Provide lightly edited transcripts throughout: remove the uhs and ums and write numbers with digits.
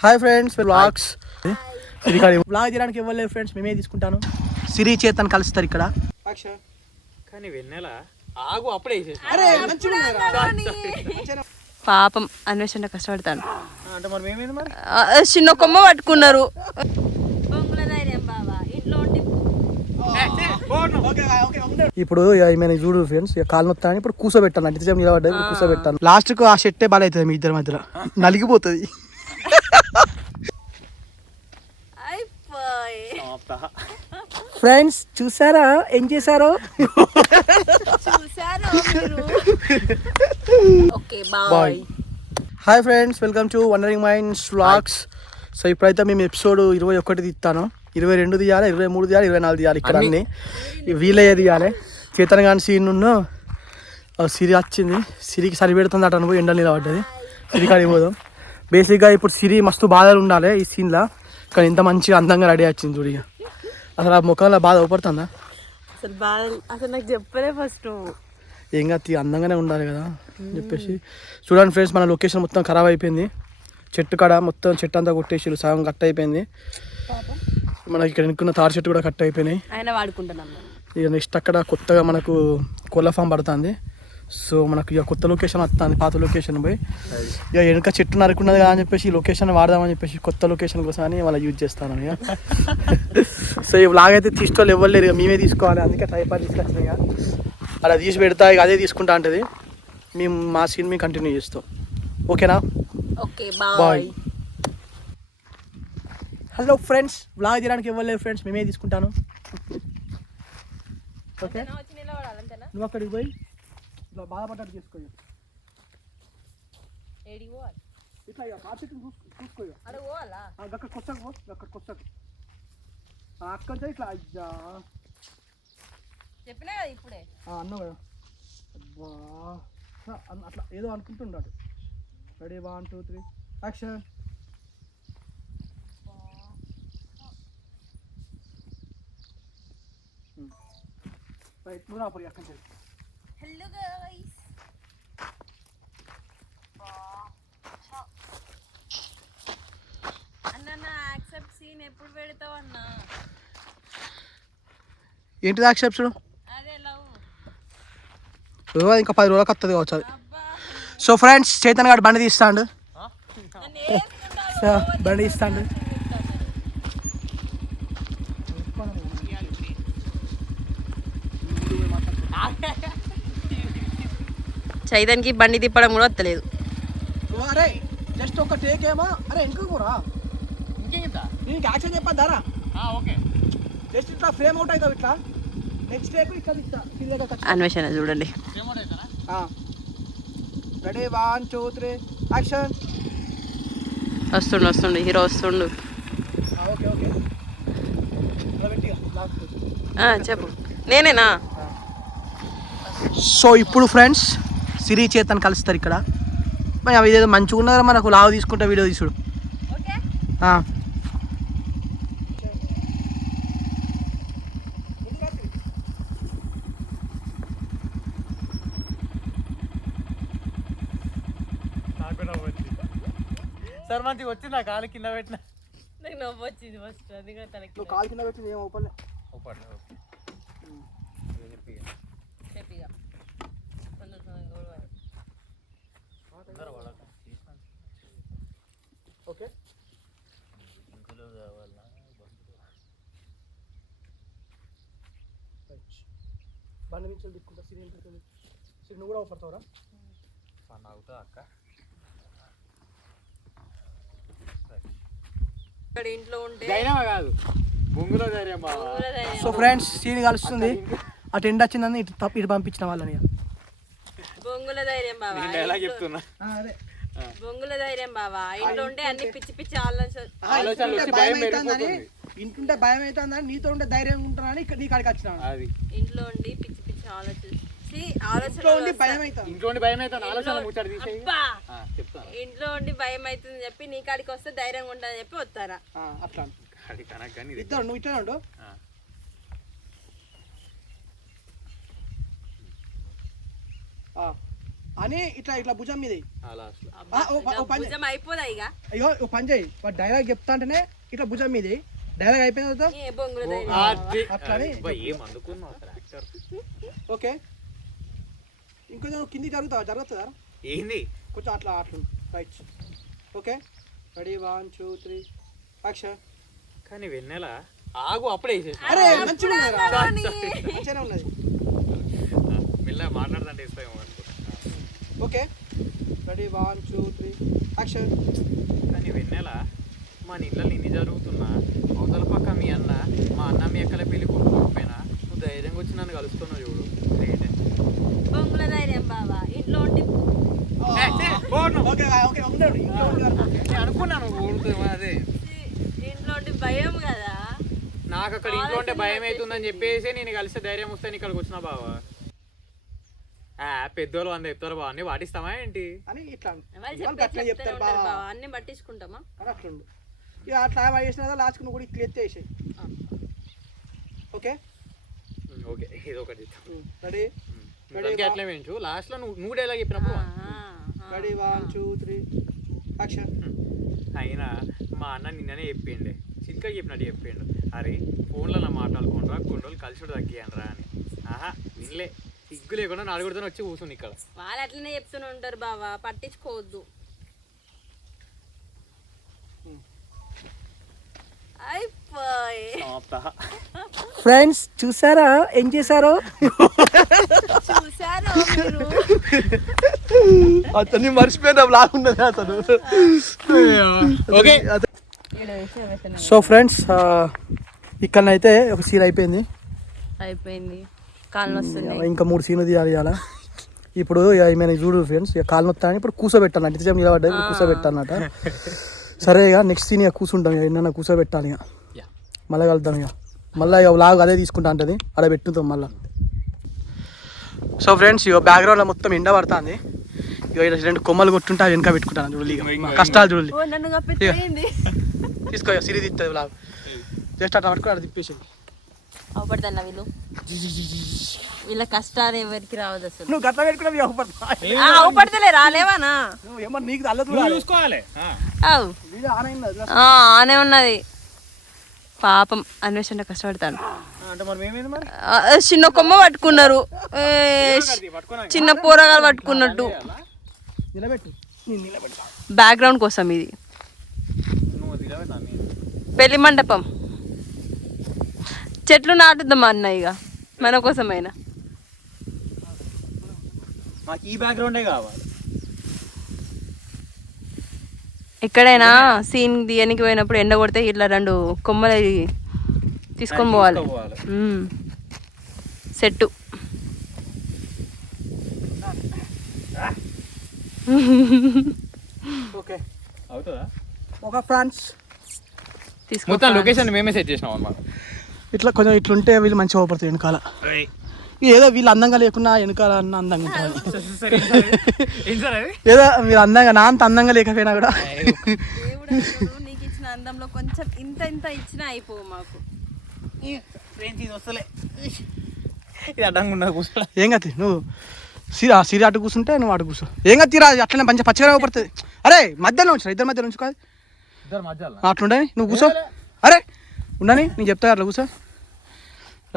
Hi friends, vlogs vlog చేయడానికి ఇవ్వలేదు friends, మేమే తీసుకుంటాను. సిరి చేతన్ కలుస్తారు ఇక్కడ. కానీ వెన్నెల ఆగు అప్పుడే పాపం అన్వేషణ కష్టపడతాను అంటే మరి మేమేంది మరి చిన్న కొమ్మ పట్టుకున్నారు. ఇప్పుడు ఏమైనా చూడు ఫ్రెండ్స్, కాలు నొత్తాను. ఇప్పుడు కూర్చోబెట్టాను, అంటే సేపు నిలబడ్డా, ఇప్పుడు కూర్చోబెట్టాను. లాస్ట్ కు ఆ షెట్టే బాగా అవుతుంది, మీ ఇద్దరి మధ్యలో నలిగిపోతుంది. ఫ్రెండ్స్ చూసారా ఏం చేశారో? Bye. Hi friends, welcome to wandering minds vlogs. So ఇప్పుడైతే మేము ఎపిసోడ్ 21 తీస్తాను. 22 తీయాలి, 23 తీయాలి, 24 తీయాలి. ఇక్కడ అన్ని వీలయ్యే తీయాలి. చేతన్ గాని సీన్ సిరి వచ్చింది. సిరికి సరిపెడుతుంది అటు అనుభవం, ఎండలు నిలబడ్డది. సిరి కాడికి పోదాం. బేసిక్గా ఇప్పుడు సిరి మస్తు బాధలు ఉండాలి ఈ సీన్లో, కానీ ఇంత మంచిగా అందంగా రెడీ వచ్చింది చూడిగా. అసలు ఆ ముఖంలో బాధ ఊపడుతుందా? అసలు నాకు చెప్పలే ఫస్ట్. ఏం కాదు, అందంగానే ఉండాలి కదా చెప్పేసి. చూడండి ఫ్రెండ్స్, మన లొకేషన్ మొత్తం ఖరాబ్ అయిపోయింది. చెట్టు కాడ మొత్తం చెట్టు అంతా కొట్టేసి సగం కట్ అయిపోయింది. మనకి ఇక్కడ ఎన్నుకున్న తాడి చెట్టు కూడా కట్ అయిపోయినాయి. ఇక నెక్స్ట్ అక్కడ కొత్తగా మనకు కోళ్ళ ఫామ్ పడుతుంది. సో మనకు ఇక కొత్త లొకేషన్ వస్తుంది, పాత లొకేషన్ పోయి ఇక వెనుక చెట్టు నరుకున్నది కదా అని చెప్పేసి ఈ లొకేషన్ వాడదామని చెప్పేసి కొత్త లొకేషన్ కోసం అని వాళ్ళ యూజ్ చేస్తాను ఇక. సో ఈ వ్లాగ్ అయితే తీసుకోవాలి, ఇవ్వలేరు, ఇక మేమే తీసుకోవాలి. అందుకే ట్రైపాడ్ తీసుకొచ్చిన ఇక అలా తీసి పెడతా, ఇక అదే తీసుకుంటా ఉంటుంది. మేము మా సీన్ మేము కంటిన్యూ చేస్తాం. ఓకేనా? Okay bye. Hello friends, vlog చేయడానికి ఇవ్వలేదు ఫ్రెండ్స్, మేమే తీసుకుంటాను. ఓకే, నువ్వు అక్కడికి పోయి ఇట్లా బాధపడ్డట్టు చేసుకో. ఇట్లా ఇక కాచెట్టు చూసుకో. అక్కడ కొత్తకు పో, అక్కడ కొత్తకు అక్కడ ఇట్లా అయ్యా చెప్పినా కదా ఇప్పుడే అన్నావు కదా. అట్లా ఏదో అనుకుంటున్నాడు. Ready 1 2 3 action. రైట్, నువ్వు రాపరి అక్కడ. హలో గైస్, అన్న నా యాక్సెప్ట్ సీన్ ఎప్పుడు పెడతావు అన్న? ఏంటిది యాక్సెప్ట్? అదే లవ్ ఇంకా 10 రోజులకు వస్తుంది కావచ్చు అది. సో ఫ్రెండ్స్, చైతన్ గారు బండి తీస్తాడు. సో బండి తీస్తాడు. చైతన్కి బండి తిప్పడం కూడా వస్తలేదు. అరే జస్ట్ ఒక టేక్ ఏమో. అరే ఇంకోరా నీకు యాక్షన్ చెప్పద్దారా? ఓకే, జస్ట్ ఇట్లా ఫ్రేమ్ అవుట్ అవుతావు. ఇట్లా నెక్స్ట్ టేక్ ఇట్లా తీస్తా. అన్వేషణ చూడండి. Ready 1 2 3 action. వస్తుండు హీరో వస్తుండు. ఓకే ఓకే, చెప్పు. నేనేనా? సో ఇప్పుడు ఫ్రెండ్స్ సిరి చేతన్ కలుస్తారు ఇక్కడ. అవి ఏదో మంచిగా ఉన్నారా, మనకు లావు తీసుకుంటా వీడియో తీసుడు. సార్ మంచిగా వచ్చింది. నా కాలు కింద పెట్టిన, నాకు నవ్వు వచ్చింది ఫస్ట్. అందుకని నువ్వు కాలు కింద పెట్టింది ఏం ఓపలే. ఓకే, బండి నుంచి దిక్కుంటా. సిరి సిరి నువ్వు కూడా పడతావురా? అవుతా అక్క. ఇంట్లో ఉంటే కాదు, బొంగులో ధైర్యం. సో ఫ్రెండ్స్, సీన్ కలుస్తుంది. అటు ఎండ వచ్చిందని ఇటు పంపించిన వాళ్ళని. బొంగుల ధైర్యం బావా, ఎలా చెప్తున్నా? అదే బొంగుల ధైర్యం బావా. ఇంట్లో ఉంటే అన్ని పిచ్చి పిచ్చి ఆలోచనలు. ఇంటుంటే భయం అవుతుందని నీతో ఉంటే ధైర్యం ఉంటానని నీ కాడికి వచ్చిన. ఇంట్లో ఉండి పిచ్చి పిచ్చి ఆలోచన ఇంట్లో ఉండి భయం అవుతుంది చెప్పి నీ కాడికి వస్తే ధైర్యంగా ఉంటుందని చెప్పి వస్తారా? అట్లా ఇద్దరు నువ్వు ఇట్లా ఉండు. అని ఇట్లా ఇట్లా భుజం మీద భుజం అయిపోదా ఇక అయ్యో ఓ పని చేయి వాడు డైలాగ్ చెప్తా అంటేనే ఇట్లా భుజం మీద డైలాగ్ అయిపోయిన తర్వాత ఏ బొంగుల ధైర్యం అట్లానే ఓకే ఇంకొంచెం కింది జరుగుతుందా ఏంది కొంచెం అట్లా రైట్ ఓకే రెడీ 1 2 3 యాక్షన్ కానీ వెన్నెల ఆగు అప్పుడే అరే మంచిగా మంచిగానే ఉన్నది మెల్ల మాట్లాడుతుంటే ఇస్తాయేమో ఓకే రెడీ 1 2 3 యాక్షన్ కానీ వెన్నెల మా నీళ్ళని ఇన్ని జరుగుతున్నా అవతల పక్క మీ అన్న మా అన్న మీ అక్కల పెళ్లి కొట్టుకోకపోయినా నువ్వు ధైర్యంగా వచ్చి నన్ను కలుస్తున్నావు చూడు గ్రేట్ బొంగుల ధైర్యం బావా ఇంట్లో ఉండి అనుకున్నాను అదే ఇంట్లో ఉండి భయం కదా నాకు అక్కడ ఇంట్లో ఉంటే భయం అవుతుందని చెప్పేసి నేను కలిసి ధైర్యం వస్తాను ఇక్కడికి వచ్చినా బావా పెద్దోళ్ళు 100 చెప్తారు బావ అన్ని పాటిస్తామా ఏంటి అని ఇట్లా చెప్తారు బావా అన్ని పట్టించుకుంటామా అట్లుండు ఇక అట్లా చేసిన లాస్ట్ నువ్వు కూడా ఇట్లా ఎత్తేసాయి ఓకే ఓకే ఇది ఒకటి రెడీ అట్లా వేయించు లాస్ట్ లో నువ్వు డైలాగ్ చెప్పినప్పుడు రెడీ 1 2 3 యాక్షన్ అయినా మా అన్న నిన్ననే చెప్పిండే చిత్కా చెప్పినట్టు చెప్పిండు అరే ఫోన్లో మాట్లాడుకోండిరా కొన్ని రోజులు కలిసి తగ్గియండి రా అని ఆహా వినలే సిగ్గు లేకుండా నలుగురితో వచ్చి కూర్చుని ఇక్కడ వాళ్ళు అట్లనే చెప్తూనే ఉంటారు బావా పట్టించుకోవద్దు ఫ్రెండ్స్ చూసారా ఏం చేశారో చూసారు అతన్ని మర్చిపోయిన లాగున్నది అతను ఓకే సో ఫ్రెండ్స్ ఇక్కడనైతే ఒక సీన్ అయిపోయింది కాళ్ళు వస్తున్నాయి ఇంకా 3 సీన్లు తీయాలి ఇవాళ ఇప్పుడు ఏమైనా చూడు ఫ్రెండ్స్ ఇక కాళ్ళు నొత్తాను ఇప్పుడు కూర్చోబెట్టాను అంటే నిజం నిలబడ్డా ఇప్పుడు కూర్చోబెట్టాలన్నట సరే ఇక నెక్స్ట్ సీన్ ఇక కూర్చుంటాం ఇక ఎన్న కూర్చోబెట్టాలి ఇక మళ్ళీ కలుద్దాం ఇక మళ్ళీ ఇక లాగ్ అదే తీసుకుంటా ఉంటుంది అక్కడ పెట్టుతాం మళ్ళీ సో ఫ్రెండ్స్ ఇక బ్యాక్గ్రౌండ్లో మొత్తం ఎండ పడుతుంది ఇక 2 కొమ్మలు కొట్టుంటే అవి వెనక పెట్టుకుంటాను చూడలి ఇక కష్టాలు చూడలి తీసుకో సిరి తిస్తుంది లాగ్ జస్ట్ అట్లా పట్టుకుని అక్కడ తిప్పేసి అవపడతా వీళ్ళు వీళ్ళ కష్టాలు ఎవరికి రావద్దు అసలు నువ్వు గట్ల పెట్టుకున్నావు అవపడతా అవపడతలే రాలేవానా నువ్వు ఏమన్నా నీకు అల్లదు చూసుకోవాలి ఆనే ఉన్నది పాపం అన్వేషణ కష్టపడతాను అంటే మరి మేమేంది మరి చిన్న కొమ్మ పట్టుకున్నారు చిన్న పోరగాలు పట్టుకున్నట్టు నిలబెట్టు నిలబెట్టు బ్యాక్గ్రౌండ్ కోసం ఇది పెళ్లి మండపం చెట్లు నాటుద్దామా అన్న ఇక మన కోసమైనా మాకు ఈ బ్యాక్గ్రౌండే కావాలి ఎక్కడైనా సీన్ తీయనికి పోయినప్పుడు ఎండ కొడితే ఇట్లా 2 కొమ్మలు తీసుకొని పోవాలి సెట్టు ఓకే అవుతుందా ఒక ఫ్రాన్స్ మొత్తం లొకేషన్ మేమే సెట్ చేసినాం అన్నమాట ఇట్లా కొంచెం ఇట్లుంటే వీళ్ళు మంచిగా అవపడతాయి వెనకాల ఏదో వీళ్ళు అందంగా లేకున్నా వెనకాల అన్న అందంగా ఉంటుంది ఏదో మీరు అందంగా నా అంత అందంగా లేకపోయినా కూడా నీకు ఇచ్చిన అందంలో కొంచెం ఇంత ఇంత ఇచ్చినా అయిపో మాకు ఏం కత్తి నువ్వు సిరి అటు కూర్చుంటే నువ్వు అటు కూర్చో ఏం కత్తిరా అట్లనే మంచిగా పచ్చిగా అవపడుతుంది అరే మధ్యలో ఉంచు ఇద్దరు మధ్యలో ఉంచు కాదు అట్లుండని నువ్వు కూర్చో అరే ఉండని నేను చెప్తా అట్లా కూర్చో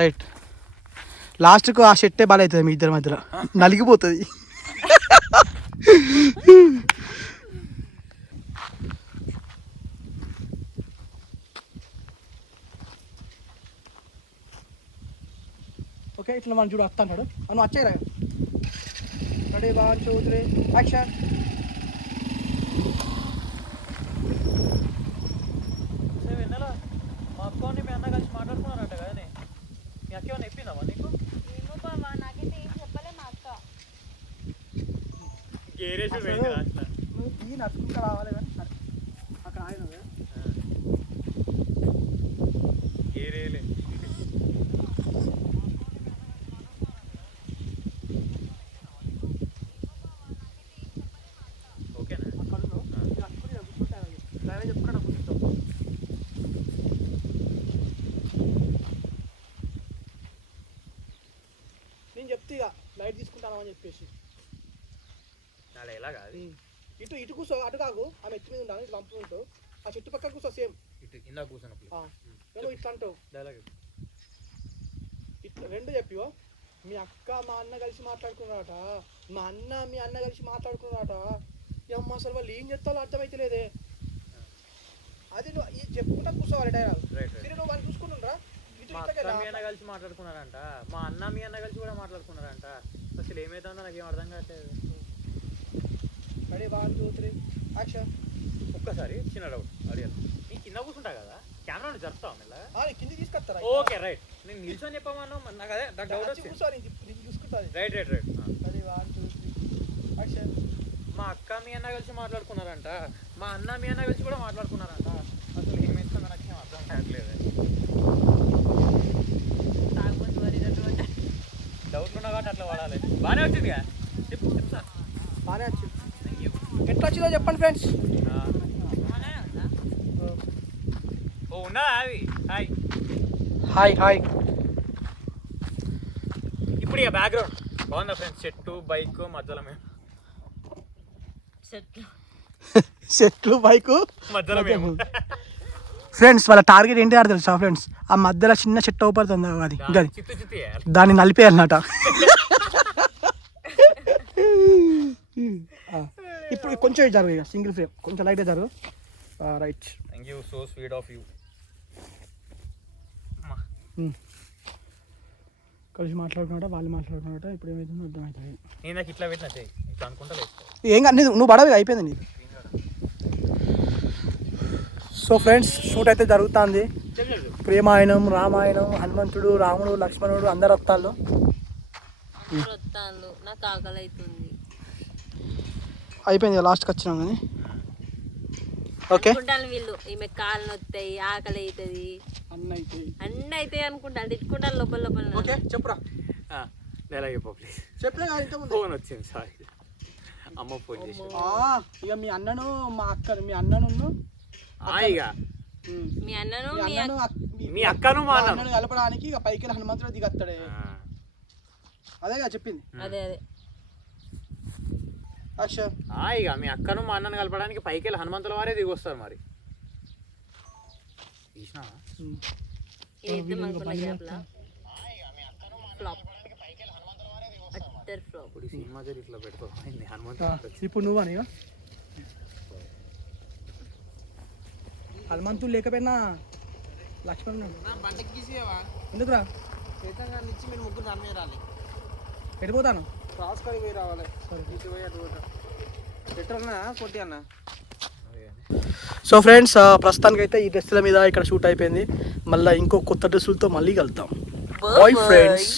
రైట్ లాస్ట్కు ఆ షెట్టే బాగా అవుతుంది మీ ఇద్దరి మధ్యలో నలిగిపోతుంది ఓకే ఇట్లా మనం చూడు వస్తా అన్నాడు మనం వచ్చాయి రెడీ 1 2 3 యాక్షన్ మా అక్క మీ అన్న కలిసి మాట్లాడుకున్నారట కదా మీ అక్క ఏమన్నా చెప్పిందామా నీకు నువ్వు తీ నడుచుకుంటా రావాలి కానీ అక్కడ ఆయన నేను చెప్తే ఇక లైట్ తీసుకుంటాను అని చెప్పేసి అలా ఎలా కాదు ఇటు ఇటు కూర్చో, అటు కాకు. ఆమె ఎత్తి మీద ఉండాలి, ఇటు పంపు ఉంటావు. ఆ చుట్టుపక్కల కూర్చో సేమ్. ఇటు ఇందా కూర్చున్నప్పుడు ఏమో ఇట్లా అంటావు. డైలాగ్ ఇట్లా రెండు చెప్పివో. మీ అక్క మా అన్న కలిసి మాట్లాడుకున్నారట, మా అన్న మీ అన్న కలిసి మాట్లాడుకున్నారట. అమ్మ అసలు వాళ్ళు ఏం చెప్తాలో అర్థమైతలేదే. అది నువ్వు ఇది చెప్పుకుంటా కూర్చోవాలి డైలాగ్. నువ్వు వాళ్ళు చూసుకుంటుండ్రా. మా అక్క మీ అన్న కలిసి మాట్లాడుకున్నారంట, మా అన్న మీ అన్న కలిసి కూడా మాట్లాడుకున్నారంట. అసలు ఏమైతుందో నాకేం అర్థం కావట్లేదు. Ready 1 2 3 action. ఒక్కసారి చిన్న డౌట్ అడిగాను, నీ కింద కూర్చుంటా కదా, కెమెరా జరుపుతావు మెల్లగా. కింద తీసుకొస్తారా? ఓకే రైట్, నేను నిల్చొని చెప్పమను, నాకు అదే నాకు డౌట్ వచ్చింది. కూర్చోని చూసుకుంటుంది. Right right right. Ready 1 2 3 action. మా అక్క మీ అన్న కలిసి మాట్లాడుకున్నారంట, మా అన్న మీ అన్న కలిసి కూడా మాట్లాడుకున్నారంట. అసలు ఏమైతుందో నాకేం అర్థం కావట్లేదు. డౌట్లు ఉన్నా కాబట్టి అట్లా వాడాలి. బాగానే వచ్చిందిగా, చెప్పు చెప్తా. బాగానే వచ్చింది. ఎట్లా వచ్చిందో చెప్పండి ఫ్రెండ్స్. ఓ ఉన్నదా అది? Hi hi hi. ఇప్పుడు ఇక బ్యాక్గ్రౌండ్ బాగుందా ఫ్రెండ్స్? చెట్టు బైక్ మధ్యలో మేము, చెట్లు బైకు మధ్యలో మేము. ఫ్రెండ్స్ వాళ్ళ టార్గెట్ ఏంటి అని తెలుసా ఫ్రెండ్స్? ఆ మధ్యలో చిన్న చెట్టు అవుపడుతుంది అది, ఇంకా చిత్తు చిత్తి దాన్ని నలిపేయాలన్నట. ఇప్పుడు కొంచెం జరుగు, ఇక సింగిల్ ఫ్రేమ్ కొంచెం లైట్గా జరుగు. Right. Thank you, so sweet of you. కలిసి మాట్లాడుకున్నాట, వాళ్ళు మాట్లాడుకున్నాట. ఇప్పుడు ఏమైతుందో అర్థమవుతుంది. నేను నాకు ఇట్లా పెట్టిన చెయ్యి ఇట్లా అనుకుంటా లేదు. ఏం కాదు, నువ్వు పడవి అయిపోయింది నీకు. సో ఫ్రెండ్స్ షూట్ అయితే జరుగుతుంది. ప్రేమాయణం, రామాయణం, హనుమంతుడు, రాముడు, లక్ష్మణుడు అందరు వస్తాళ్ళు. నాకు ఆకలి అవుతుంది. అయిపోయింది లాస్ట్కి వచ్చినాం కానీ. ఓకే వీళ్ళు ఈమె కాళ్ళు నొత్తాయి, ఆకలి అవుతుంది, అన్నీ అవుతాయి అనుకుంటాను. తిట్టుకుంటాను లోపల లోపల. ఓకే చెప్పురా. డైలాగ్ చెప్పు ప్లీజ్. చెప్పలే ఫోన్ వచ్చింది, సారీ. అమ్మ ఫోన్ చేసి. ఇక మీ అన్నను మా అక్కను, మీ అన్నను ఇక మీ అన్నను మీ అక్కను మా అన్నను కలపడానికి ఇక పైకి వెళ్ళి హనుమంతుడు దిగస్తాడే. అదేగా చెప్పింది. అదే అదే ఇక మీ అక్కను మా అన్నను కలపడానికి పైకి వెళ్ళి హనుమంతుల వారే దిగొస్తారు. మరి ఇప్పుడు నువ్వు అని హనుమంతుడు లేకపోయినా లక్ష్మణ్ ఎందుకురా మీరు ముగ్గురు నమ్మే రాలి. ఎడిపోతాను క్రాస్ కడిగి పోయి రావాలి. ఇటు పోయి అటు పోతా. పెట్రోల్ కొట్టి అన్న. సో ఫ్రెండ్స్ ప్రస్తుతానికి అయితే ఈ డ్రెస్సుల మీద ఇక్కడ షూట్ అయిపోయింది. మళ్ళీ ఇంకో కొత్త డ్రెస్సులతో మళ్ళీ కలుద్దాం. Bye friends.